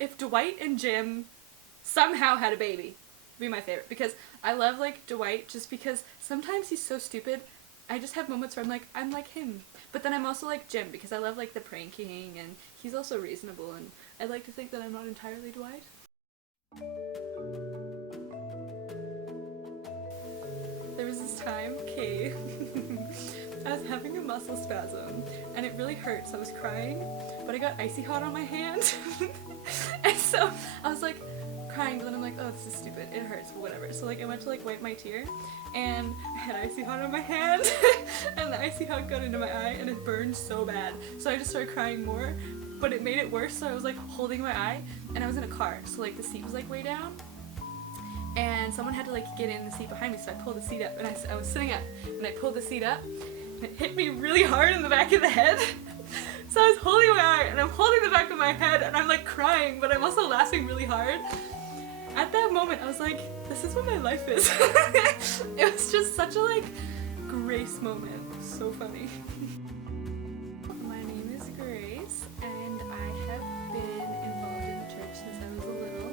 if Dwight and Jim somehow had a baby, it'd be my favorite. Because I love, like, Dwight just because sometimes he's so stupid. I just have moments where I'm like him. But then I'm also like Jim because I love, like, the pranking, and he's also reasonable, and I like to think that I'm not entirely Dwight. There was this time, okay, I was having a muscle spasm, and it really hurt, so I was crying, but I got icy hot on my hand, and so I was, like, crying, but then I'm like, oh, this is stupid, it hurts, whatever. So, like, I went to, like, wipe my tear, and I had icy hot on my hand, and the icy hot got into my eye, and it burned so bad. So I just started crying more, but it made it worse, so I was, like, holding my eye, and I was in a car, so, like, the seat was, like, way down, and someone had to, like, get in the seat behind me, so I pulled the seat up, and I was sitting up, and I pulled the seat up, and it hit me really hard in the back of the head. So I was holding my eye, and I'm holding the back of my head, and I'm, like, crying, but I'm also laughing really hard. At that moment, I was like, this is what my life is. It was just such a, like, grace moment. So funny. My name is Grace, and I have been involved in the church since I was a little,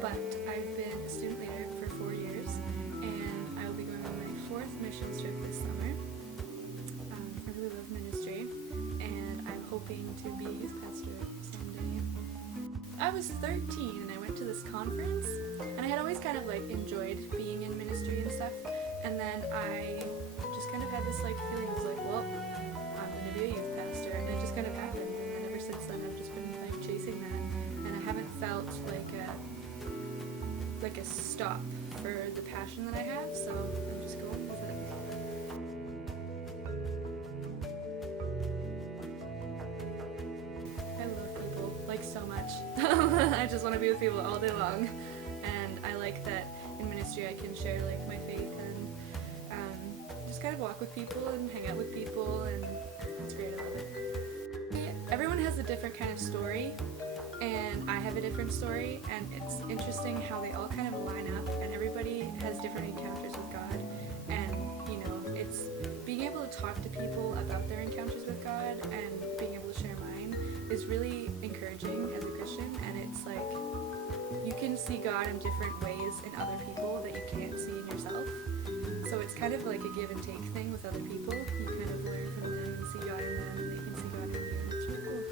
but I've been a student leader for 4 years, and I will be going on my 4th missions trip this summer. I really love ministry, and I'm hoping to be a youth pastor someday. I was 13 and I went to this conference, and I had always kind of, like, enjoyed being in ministry and stuff, and then I just kind of had this, like, feeling. I was like, well, I'm going to be a youth pastor, and it just kind of happened, and then ever since then I've just been, like, chasing that, and I haven't felt like a stop for the passion that I have, so I'm just going with it. I love people, like, so much. I just want to be with people all day long, and I like that in ministry I can share, like, my faith and just kind of walk with people and hang out with people, and it's great. I love it. Everyone has a different kind of story, and I have a different story, and it's interesting how they all kind of line up, and everybody has different encounters with God, and, you know, it's being able to talk to people about their encounters with God and being able to share mine is really encouraging as a Christian, and it's like you can see God in different ways in other people that you can't see in yourself. So it's kind of like a give and take thing with other people. You kind of learn from them and see God in them, and they can see God in you, and it's really cool.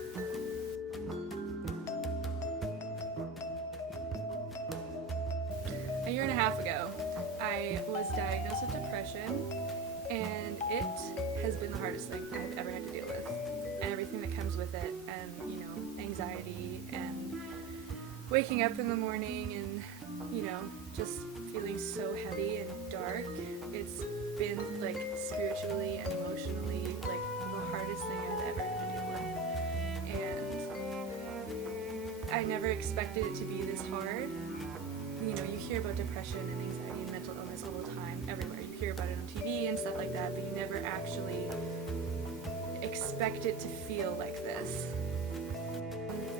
A year and a half ago, I was diagnosed with depression, and it has been the hardest thing I've ever had to deal with. And everything that comes with it, and, you know, anxiety, and waking up in the morning, and, you know, just feeling so heavy and dark. It's been, like, spiritually and emotionally, like, the hardest thing I've ever had to deal with. And I never expected it to be this hard. You know, you hear about depression and anxiety and mental illness all the time, everywhere. You hear about it on TV and stuff like that, but you never actually expect it to feel like this.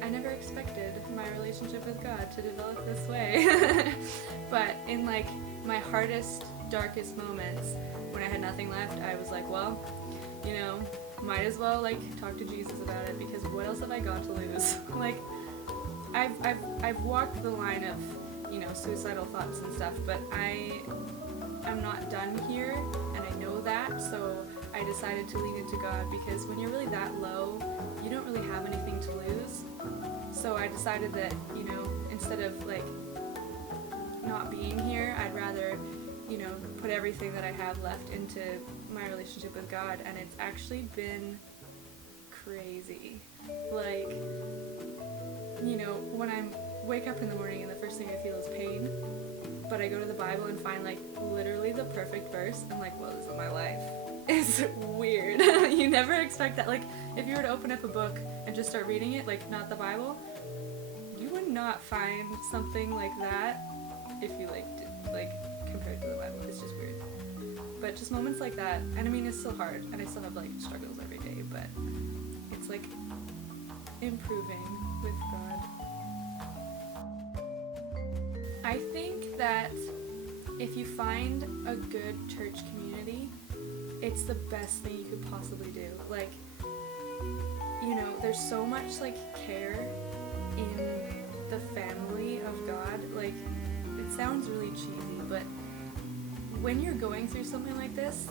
I never expected my relationship with God to develop this way. But in, like, my hardest, darkest moments, when I had nothing left, I was like, well, you know, might as well, like, talk to Jesus about it, because what else have I got to lose? Like, I've walked the line of, you know, suicidal thoughts and stuff, but I'm not done here, and I know that, so I decided to lean into God, because when you're really that low, you don't really have anything to lose. So I decided that, you know, instead of, like, not being here, I'd rather, you know, put everything that I have left into my relationship with God, and it's actually been crazy. Like, you know, when I wake up in the morning and the first thing I feel is pain, but I go to the Bible and find, like, literally the perfect verse, I'm like, well, this is my life. It's weird. You never expect that. Like, if you were to open up a book and just start reading it, like, not the Bible, you would not find something like that if you, like, did, like, compared to the Bible. It's just weird. But just moments like that, and I mean, it's still hard, and I still have, like, struggles every day, but it's, like, improving with God. I think that if you find a good church community, it's the best thing you could possibly do. Like, you know, there's so much, like, care in the family of God. Like, it sounds really cheesy, but when you're going through something like this,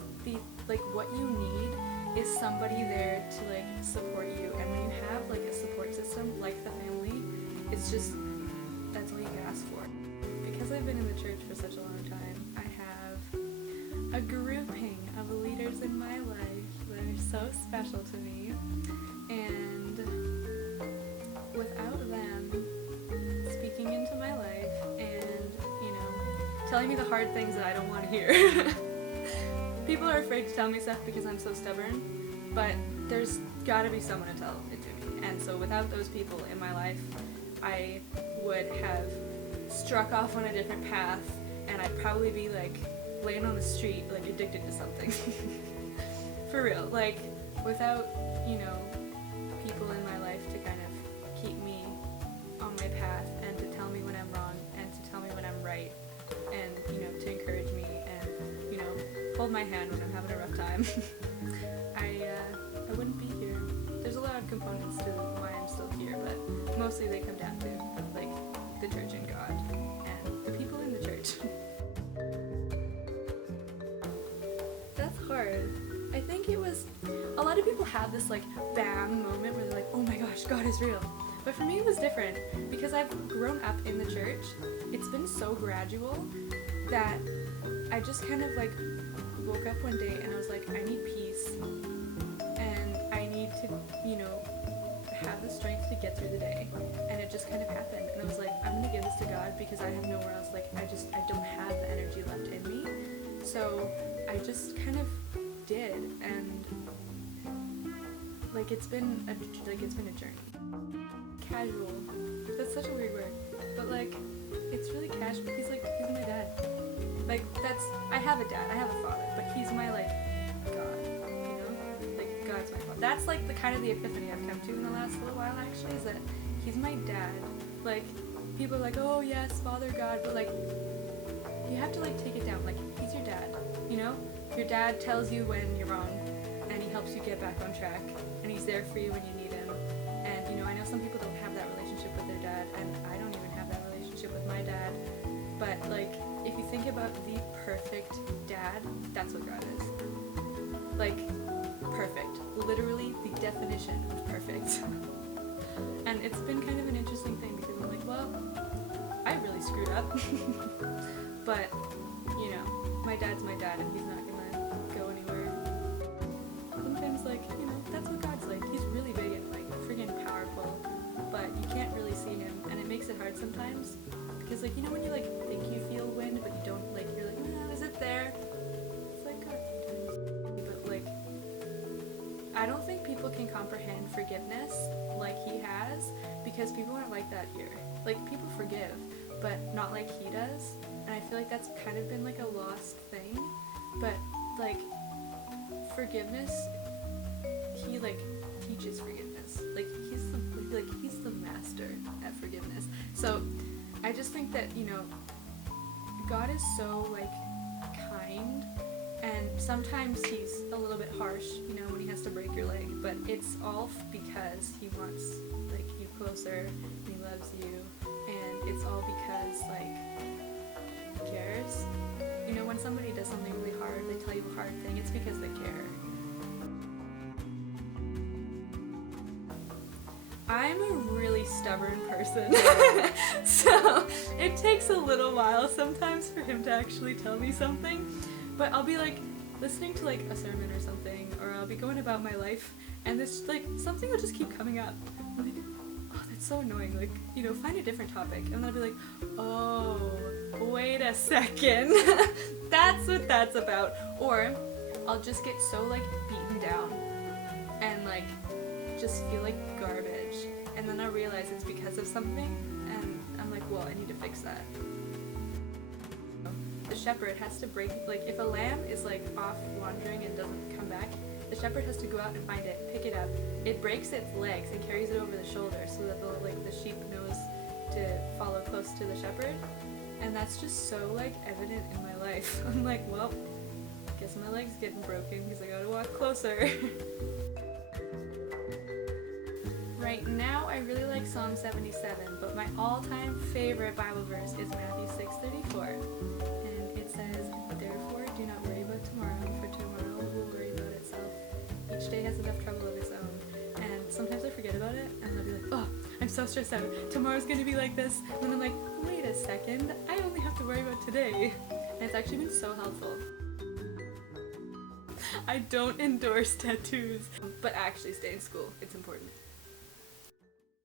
what you need is somebody there to like support you. And when you have like a support system like the family, it's just, that's all you can ask for. Because I've been in the church for such a long time, I have a grouping of leaders in my life that are so special to me, and without them speaking into my life and, telling me the hard things that I don't want to hear. People are afraid to tell me stuff because I'm so stubborn, but there's gotta be someone to tell it to me. And so without those people in my life, I would have struck off on a different path, and I'd probably be like laying on the street, like addicted to something. For real. Like, without, people in my life to kind of keep me on my path and to tell me when I'm wrong and to tell me when I'm right, and, to encourage me and, hold my hand when I'm having a rough time, I wouldn't be here. There's a lot of components to why I'm still here, but mostly they come down to, like, the church and God and the people in the church. That's hard. I think it was, a lot of people have this like bam moment where they're like, oh my gosh, God is real. But for me it was different because I've grown up in the church. It's been so gradual that I just kind of like woke up one day and I was like, I need peace and I need to, have the strength to get through the day. And it just kind of happened. And I was like, I'm gonna give this to God because I have nowhere else. Like, I don't have the energy left in me. So I just kind of did, and like it's been a journey. Casual. That's such a weird word, but like it's really casual. He's my dad. Like I have a dad, I have a father, but he's my like God. Like God's my father. That's like the kind of the epiphany I've come to in the last little while actually, is that he's my dad. Like people are like, oh yes, Father God, but like you have to like take it down. Like he's your dad, Your dad tells you when you're wrong, and he helps you get back on track, and he's there for you when you need him. And I know some people don't have that relationship with their dad, and I don't even have that relationship with my dad. But like, if you think about the perfect dad, that's what God is. Like, perfect. Literally the definition of perfect. And it's been kind of an interesting thing because I'm like, well, I really screwed up. But, my dad's my dad, and he's not gonna go anywhere. Sometimes, like, that's what God's like. He's really big and, like, friggin' powerful, but you can't really see him, and it makes it hard sometimes. Because, like, when you, like, think you feel wind, but you don't, like, you're like, is it there? It's like God sometimes. But, like, I don't think people can comprehend forgiveness like he has, because people aren't like that here. Like, people forgive, but not like he does. And I feel like that's kind of been like a lost thing, but like forgiveness, he like teaches forgiveness. Like he's the master at forgiveness. So I just think that God is so like kind, and sometimes he's a little bit harsh, when he has to break your leg. But it's all because he wants like you closer, and he loves you, and it's all because like. Cares. When somebody does something really hard, they tell you a hard thing, it's because they care. I'm a really stubborn person, so it takes a little while sometimes for him to actually tell me something, but I'll be like listening to like a sermon or something, or I'll be going about my life, and this like something will just keep coming up. I'm like, oh, that's so annoying, like, find a different topic, and then I'll be like, oh, wait a second, that's what that's about. Or I'll just get so like beaten down and like just feel like garbage, and then I'll realize it's because of something, and I'm like, well, I need to fix that. The shepherd has to break, like if a lamb is like off wandering and doesn't come back, the shepherd has to go out and find it, pick it up, it breaks its legs and carries it over the shoulder so that the sheep knows to follow close to the shepherd. And that's just so like evident in my life. I'm like, well, I guess my leg's getting broken because I gotta walk closer. Right now, I really like Psalm 77, but my all-time favorite Bible verse is Matthew 6:34, and it says, "Therefore, do not worry about tomorrow, for tomorrow will worry about itself. Each day has enough trouble of its own." And sometimes I forget about it, and I'll be like, "Oh, I'm so stressed out. Tomorrow's gonna be like this." And then I'm like, "Wait a second, I only have to worry about today." And it's actually been so helpful. I don't endorse tattoos, but actually stay in school. It's important.